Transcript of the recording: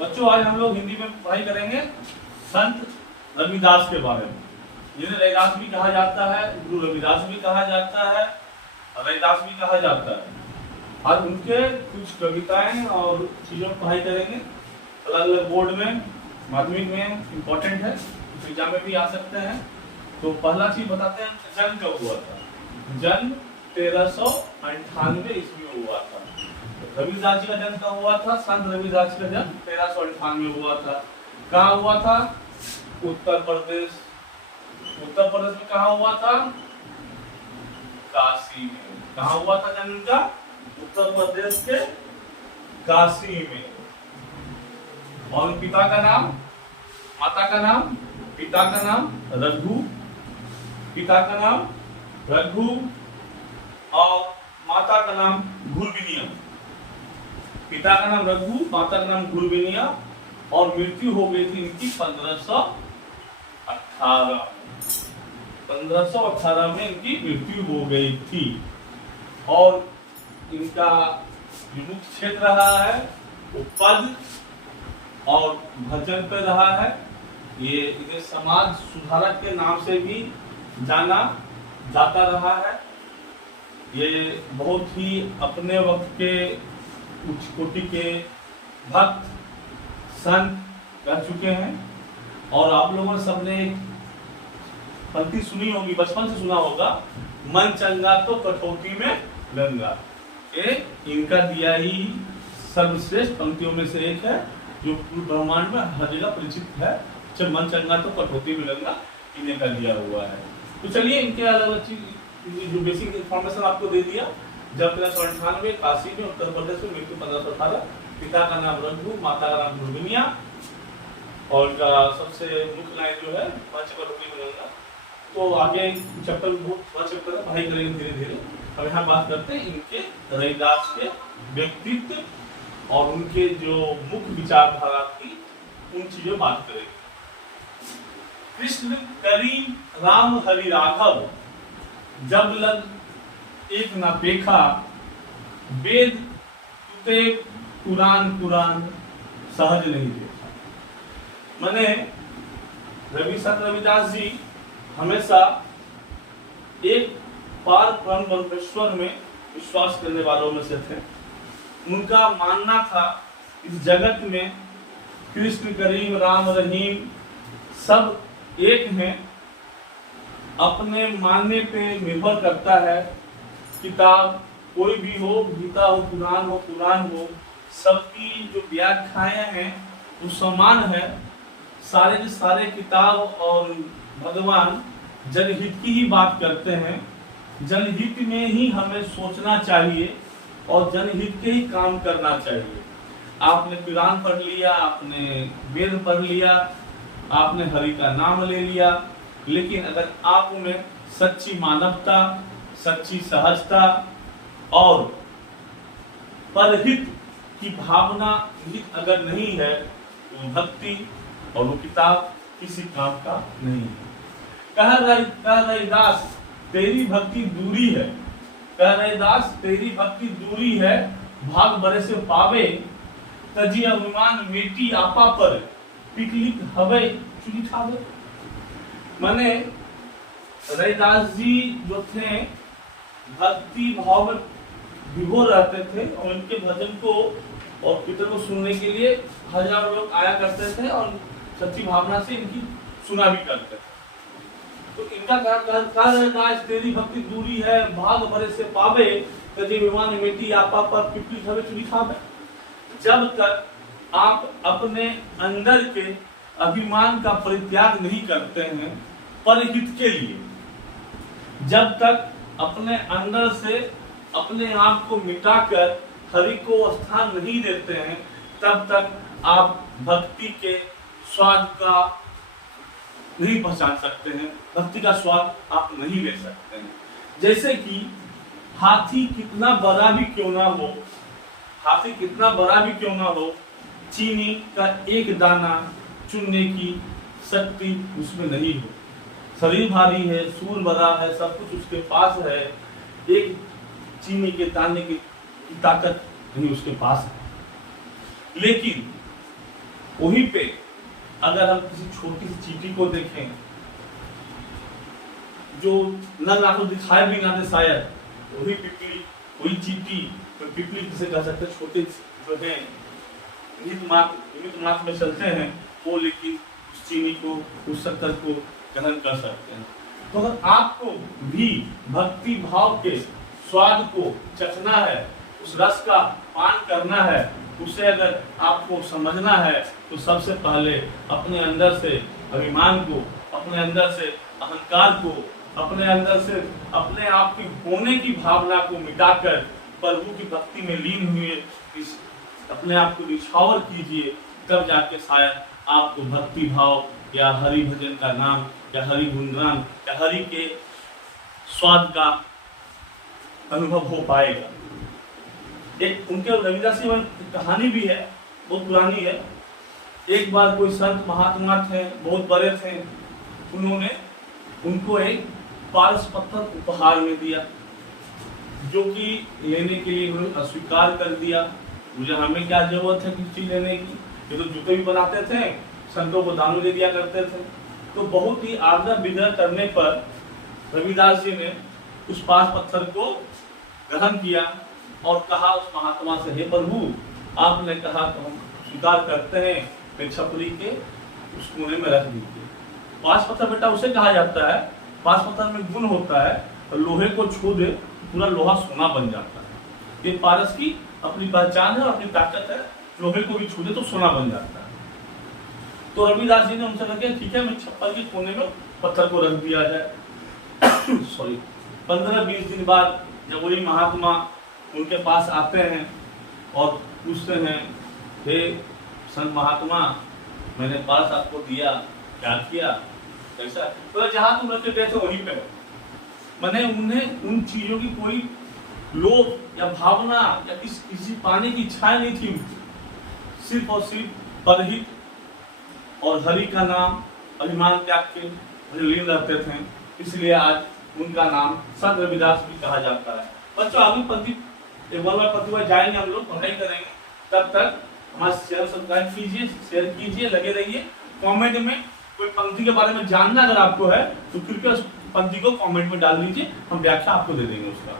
बच्चों आज हम लोग हिंदी में पढ़ाई करेंगे संत रविदास के बारे में, जिन्हें रविदास भी कहा जाता है, गुरु रविदास भी कहा जाता है, रविदास भी कहा जाता है। आज उनके कुछ कविताएं और चीजों पर पढ़ाई करेंगे। अलग अलग बोर्ड में, माध्यमिक में इम्पोर्टेंट है, एग्जाम में भी आ सकते हैं। तो पहला चीज बताते हैं, जन्म कब हुआ था। जन्म 1398 ईस्वी में हुआ था। रविदास जी का जन्म कब हुआ था? संत रविदास जी का जन्म 1398 में हुआ था। कहाँ हुआ था? उत्तर प्रदेश। उत्तर प्रदेश में कहाँ हुआ था? काशी में। कहाँ हुआ था जन्म का? उत्तर प्रदेश के काशी में। और पिता का नाम, माता का नाम, पिता का नाम रघु, पिता का नाम रघु और माता का नाम गुरबिनिया। पिता का नाम रघु, माता का नाम गुरबिनिया और मृत्यु हो गई थी इनकी 1518 में इनकी मृत्यु हो गई थी। और इनका मुख्य क्षेत्र रहा है वो पद और भजन पे रहा है। ये इन्हें समाज सुधारक के नाम से भी जाना जाता रहा है। ये बहुत ही अपने वक्त के उच्च कोटि के भक्त संत रह चुके हैं। और आप लोगों ने सबने पंक्ति सुनी होगी, बचपन से सुना होगा, मन चंगा तो कठौती में गंगा। ये इनका दिया ही सर्वश्रेष्ठ पंक्तियों में से एक है, जो पूरे ब्रह्मांड में हर जगह परिचित है। जब मन चंगा तो कठौती में गंगा, इन्हें का दिया हुआ है। तो चलिए इनके अलग अलग चीज जो बेसिक इंफॉर्मेशन आपको दे दिया। जब 1398 काशी में, उत्तर प्रदेश में, मृत्यु 1518। पिता का नाम रघु, माता का नाम गुरबिनिया और सबसे मुख्य लाइन जो है पंचकठौती में गंगा। तो आगे चैप्टर बहुत चैप्टर है, पढ़ाई करेंगे धीरे धीरे। अब यहाँ बात करते हैं इनके रविदास के व्यक्तित्व और उनके जो मुख्य विचारधारा थी उन चीजों बात करेंगे। कृष्ण करीम राम हरि राघव, जब लग एक न पेखा, वेद तुते पुराण पुराण सहज नहीं देखा। मैंने संत रविदास जी हमेशा एक पार ब्रह्म परमेश्वर में विश्वास करने वालों में से थे। उनका मानना था इस जगत में कृष्ण करीम राम रहीम सब एक हैं। अपने मानने पे निर्भर करता है। किताब कोई भी हो, गीता हो, पुराण हो, सबकी जो व्याख्याएं हैं वो समान है। सारे के सारे किताब और भगवान जनहित की ही बात करते हैं। जनहित में ही हमें सोचना चाहिए और जनहित के ही काम करना चाहिए। आपने पुराण पढ़ लिया, आपने वेद पढ़ लिया, आपने हरि का नाम ले लिया, लेकिन अगर आप में सच्ची मानवता, सच्ची सहजता और परहित की भावना अगर नहीं है तो भक्ति और वो किताब किसी काम का नहीं है। कह रविदास तेरी भक्ति दूरी है, कह रविदास तेरी भक्ति दूरी है, भाग बरे से पावे, तजी अभिमान मेटी आपा पर, पिकलिक हवे चुनी ठावे। माने रविदास जी जो थे भक्ति भाव में विभोर रहते थे और उनके भजन को और कीर्तन को सुनने के लिए हजारों लोग आया करते थे और सच्ची भावना से इनकी सुना भी करते थे। तो इनका रविदास तेरी भक्ति दूरी है, भाग भरे से पावे, तजे विमान मेटी आपा पर, पिपली हवे चुनी ठावे। जब तक आप अपने अंदर के अभिमान का परित्याग नहीं करते हैं परहित के लिए, जब तक अपने अंदर से अपने आप को मिटाकर हरि को स्थान नहीं देते हैं, तब तक आप भक्ति के स्वाद का नहीं पहचान सकते हैं, भक्ति का स्वाद आप नहीं ले सकते हैं। जैसे कि हाथी कितना बड़ा भी क्यों ना हो, हाथी कितना बड़ा भी क्यों ना हो, चीनी का एक दाना चुनने की शक्ति उसमें नहीं हो। शरीर भारी है, सूर बड़ा है, सब कुछ उसके पास है, एक चीनी के दाने की ताकत नहीं उसके पास है। लेकिन वहीं पे अगर हम किसी छोटी सी चींटी को देखें जो नर आंखों दिखाई भी ना दे शायद, वही पिपली, वही चींटी, पिपली जिसे कह सकते हैं, छोटे जो है निहित मात्र में चलते हैं, वो लेकिन उस चीनी को, उस शक्कर को ग्रहण कर सकते हैं। तो अगर आपको भी भक्ति भाव के स्वाद को चखना है, उस रस का पान करना है, उसे अगर आपको समझना है, तो सबसे पहले अपने अंदर से अभिमान को, अपने अंदर से अहंकार को, अपने अंदर से अपने आप की होने की भावना को मिटाकर प्रभु की भक्ति में लीन हुए इस अपने आप को निछावर कीजिए, तब जाके शायद आपको भक्ति भाव या हरि भजन का नाम या हरि गुणगान या हरि के स्वाद का अनुभव हो पाएगा। एक उनके रविदास जी में कहानी भी है, बहुत पुरानी है। एक बार कोई संत महात्मा थे, बहुत बड़े थे, उन्होंने उनको एक पारस पत्थर उपहार में दिया, जो कि लेने के लिए उन्होंने अस्वीकार कर दिया। मुझे हमें क्या जरूरत है किसी चीज लेने की, ये तो जूते भी बनाते थे, संतों को दानों दे दिया करते थे। तो बहुत ही आग्रह विग्रह करने पर रविदास जी ने उस पारस पत्थर को ग्रहण किया और कहा उस महात्मा से, हे प्रभु, आपने कहा तो हम स्वीकार करते हैं, एक छपरी के उस कोने में रख दीजिए। पारस पत्थर बेटा उसे कहा जाता है, पारस पत्थर में गुण होता है, और लोहे को छू दे पूरा लोहा सोना बन जाता है। ये पारस की अपनी पहचान है और अपनी ताकत है, लोहे को भी छू दे तो सोना बन जाता है। तो रविदास जी ने उनसे कहा, ठीक है, मैं छप्पर के कोने में पत्थर को रख दिया जाए। सॉरी 15-20 दिन बाद जब वही महात्मा उनके पास आते हैं और पूछते हैं, हे संत महात्मा, मैंने पास आपको दिया, क्या किया, कैसा? तो जहां तुम रखे गए थे वहीं पे, मैंने उन्हें उन चीजों की कोई लोभ या भावना या किसी पाने की इच्छा नहीं थी, सिर्फ और सिर्फ परहित और हरि का नाम अभिमान त्याग के लीन रहते थे, इसलिए आज उनका नाम संत रविदास भी कहा जाता है। बच्चों आगे पंक्ति जाएंगे, हम लोग पढ़ाई करेंगे, तब तक हमारा चैनल सब्सक्राइब कीजिए, शेयर कीजिए, लगे रहिए। कमेंट में कोई पंक्ति के बारे में जानना अगर आपको है तो कृपया उस पंक्ति को कमेंट में डाल दीजिए, हम व्याख्या आपको दे देंगे उसका।